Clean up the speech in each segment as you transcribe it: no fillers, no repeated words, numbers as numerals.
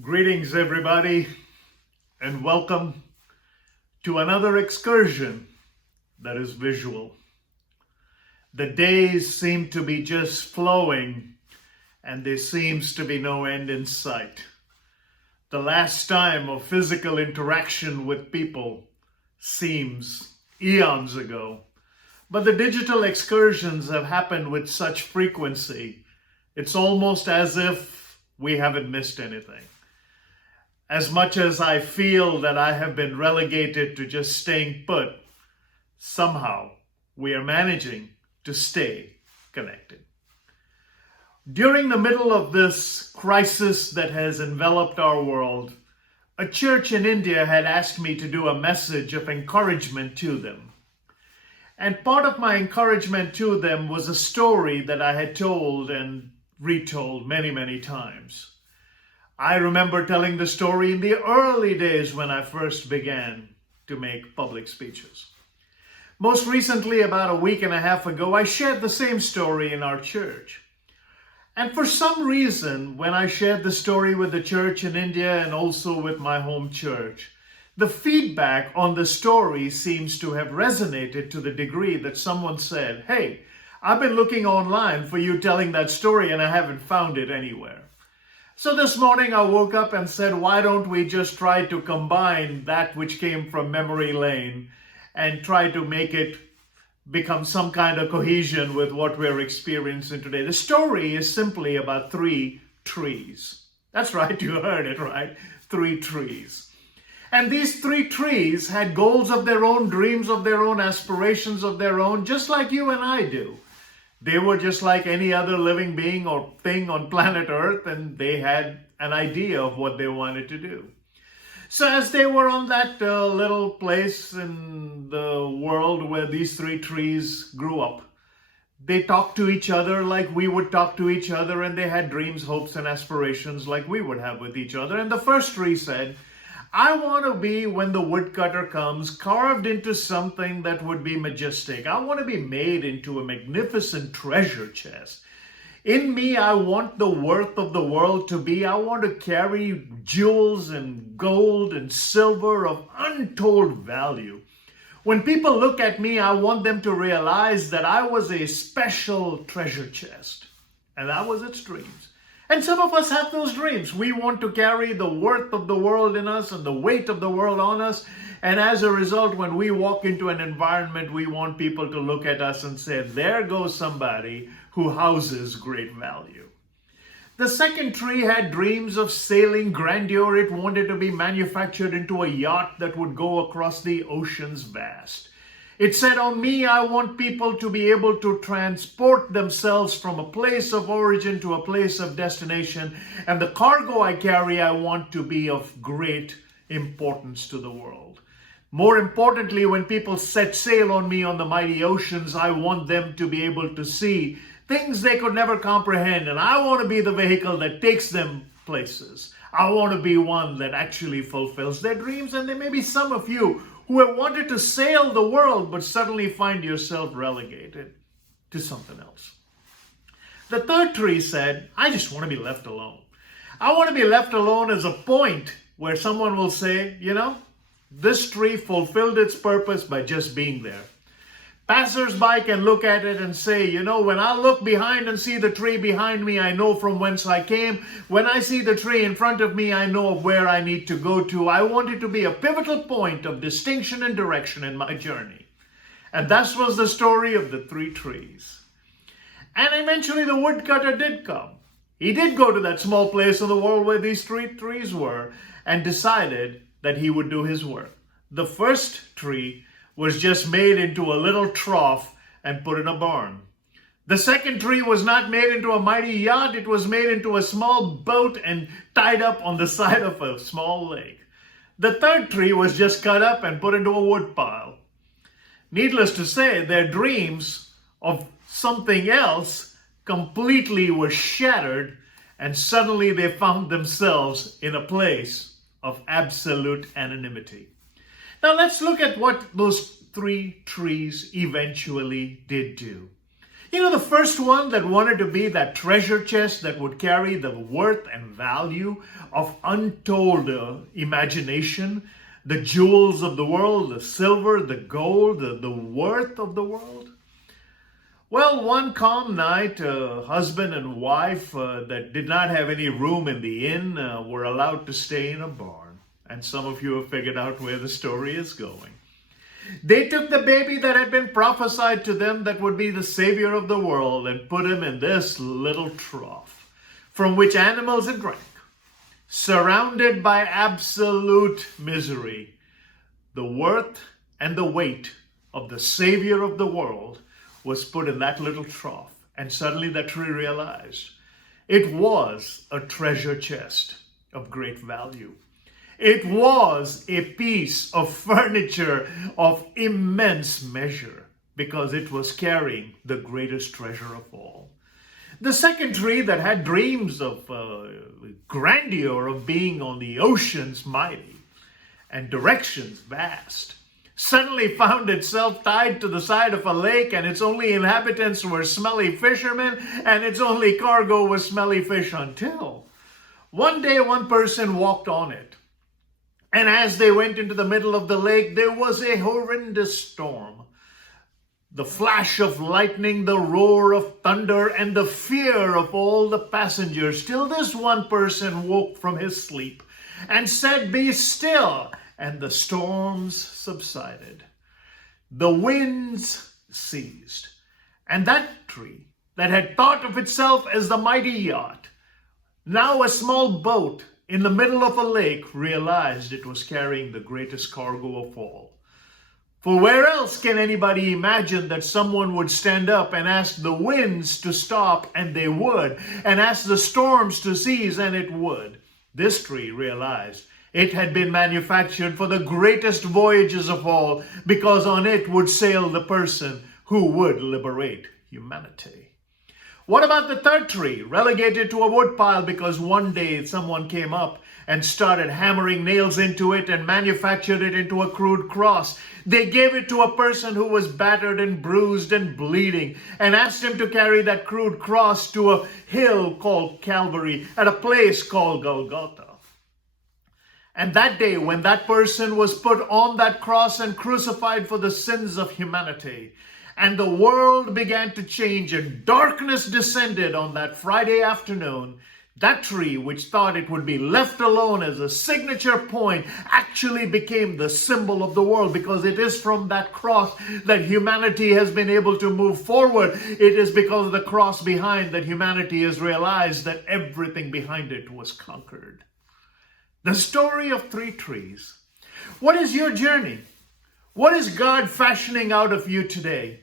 Greetings, everybody, and welcome to another excursion that is visual. The days seem to be just flowing, and there seems to be no end in sight. The last time of physical interaction with people seems eons ago, but the digital excursions have happened with such frequency, it's almost as if we haven't missed anything. As much as I feel that I have been relegated to just staying put, somehow we are managing to stay connected. During the middle of this crisis that has enveloped our world, a church in India had asked me to do a message of encouragement to them. And part of my encouragement to them was a story that I had told and retold many, many times. I remember telling the story in the early days when I first began to make public speeches. Most recently, about a week and a half ago, I shared the same story in our church. And for some reason, when I shared the story with the church in India and also with my home church, the feedback on the story seems to have resonated to the degree that someone said, "Hey, I've been looking online for you telling that story and I haven't found it anywhere." So this morning I woke up and said, why don't we just try to combine that which came from memory lane and try to make it become some kind of cohesion with what we're experiencing today. The story is simply about three trees. That's right, you heard it right, 3 trees. And these 3 trees had goals of their own, dreams of their own, aspirations of their own, just like you and I do. They were just like any other living being or thing on planet Earth, and they had an idea of what they wanted to do. So as they were on that little place in the world where these 3 trees grew up, they talked to each other like we would talk to each other, and they had dreams, hopes, and aspirations like we would have with each other. And the first tree said, I want to be, when the woodcutter comes, carved into something that would be majestic. I want to be made into a magnificent treasure chest. In me, I want the worth of the world to be. I want to carry jewels and gold and silver of untold value. When people look at me, I want them to realize that I was a special treasure chest. And that was its dreams. And some of us have those dreams. We want to carry the worth of the world in us and the weight of the world on us. And as a result, when we walk into an environment, we want people to look at us and say, there goes somebody who houses great value. The second tree had dreams of sailing grandeur. It wanted to be manufactured into a yacht that would go across the oceans vast. It said, on me, I want people to be able to transport themselves from a place of origin to a place of destination. And the cargo I carry, I want to be of great importance to the world. More importantly, when people set sail on me on the mighty oceans, I want them to be able to see things they could never comprehend. And I want to be the vehicle that takes them places. I want to be one that actually fulfills their dreams. And there may be some of you who have wanted to sail the world, but suddenly find yourself relegated to something else. The third tree said, I just want to be left alone. I want to be left alone as a point where someone will say, you know, this tree fulfilled its purpose by just being there. Passers-by can look at it and say, you know, when I look behind and see the tree behind me, I know from whence I came. When I see the tree in front of me, I know of where I need to go to. I want it to be a pivotal point of distinction and direction in my journey. And that was the story of the 3 trees. And eventually the woodcutter did come. He did go to that small place in the world where these 3 trees were and decided that he would do his work. The first tree was just made into a little trough and put in a barn. The second tree was not made into a mighty yacht. It was made into a small boat and tied up on the side of a small lake. The third tree was just cut up and put into a wood pile. Needless to say, their dreams of something else completely were shattered, and suddenly they found themselves in a place of absolute anonymity. Now let's look at what those 3 trees eventually did do. The first one that wanted to be that treasure chest that would carry the worth and value of untold imagination, the jewels of the world, the silver, the gold, the worth of the world. Well, one calm night, husband and wife that did not have any room in the inn were allowed to stay in a barn. And some of you have figured out where the story is going. They took the baby that had been prophesied to them that would be the savior of the world and put him in this little trough from which animals had drank, surrounded by absolute misery. The worth and the weight of the savior of the world was put in that little trough. And suddenly the tree realized it was a treasure chest of great value. It was a piece of furniture of immense measure because it was carrying the greatest treasure of all. The second tree that had dreams of grandeur, of being on the oceans mighty and directions vast, suddenly found itself tied to the side of a lake, and its only inhabitants were smelly fishermen, and its only cargo was smelly fish, until one day one person walked on it. And as they went into the middle of the lake, there was a horrendous storm. The flash of lightning, the roar of thunder, and the fear of all the passengers, till this one person woke from his sleep and said, "Be still." And the storms subsided. The winds ceased. And that tree that had thought of itself as the mighty yacht, now a small boat in the middle of a lake, realized it was carrying the greatest cargo of all. For where else can anybody imagine that someone would stand up and ask the winds to stop, and they would, and ask the storms to cease, and it would? This tree realized it had been manufactured for the greatest voyages of all, because on it would sail the person who would liberate humanity. What about the third tree, relegated to a woodpile because one day someone came up and started hammering nails into it and manufactured it into a crude cross? They gave it to a person who was battered and bruised and bleeding and asked him to carry that crude cross to a hill called Calvary at a place called Golgotha. And that day, when that person was put on that cross and crucified for the sins of humanity, and the world began to change and darkness descended on that Friday afternoon, that tree, which thought it would be left alone as a signature point, actually became the symbol of the world, because it is from that cross that humanity has been able to move forward. It is because of the cross behind that humanity has realized that everything behind it was conquered. The story of three trees. What is your journey? What is God fashioning out of you today?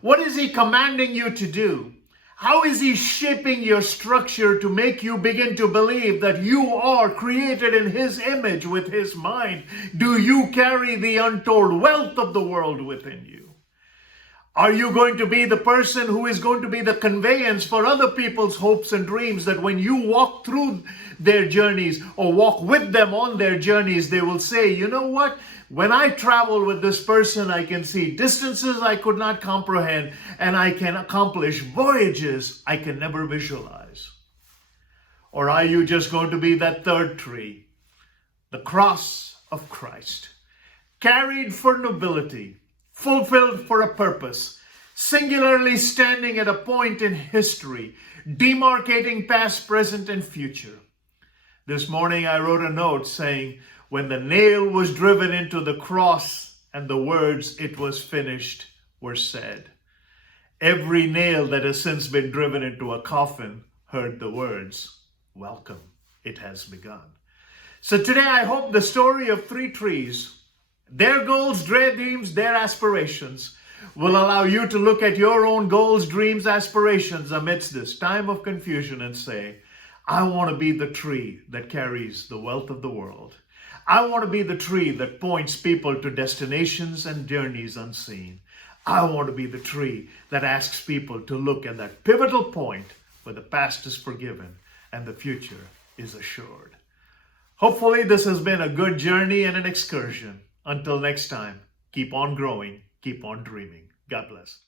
What is He commanding you to do? How is He shaping your structure to make you begin to believe that you are created in His image with His mind? Do you carry the untold wealth of the world within you? Are you going to be the person who is going to be the conveyance for other people's hopes and dreams, that when you walk through their journeys or walk with them on their journeys, they will say, "You know what? When I travel with this person, I can see distances I could not comprehend, and I can accomplish voyages I can never visualize"? Or are you just going to be that third tree, the cross of Christ, carried for nobility, fulfilled for a purpose, singularly standing at a point in history, demarcating past, present, and future? This morning I wrote a note saying, when the nail was driven into the cross and the words "it was finished" were said, every nail that has since been driven into a coffin heard the words, "Welcome, it has begun." So today I hope the story of three trees, their goals, their dreams, their aspirations, will allow you to look at your own goals, dreams, aspirations amidst this time of confusion and say, I want to be the tree that carries the wealth of the world. I want to be the tree that points people to destinations and journeys unseen. I want to be the tree that asks people to look at that pivotal point where the past is forgiven and the future is assured. Hopefully this has been a good journey and an excursion. Until next time, keep on growing, keep on dreaming. God bless.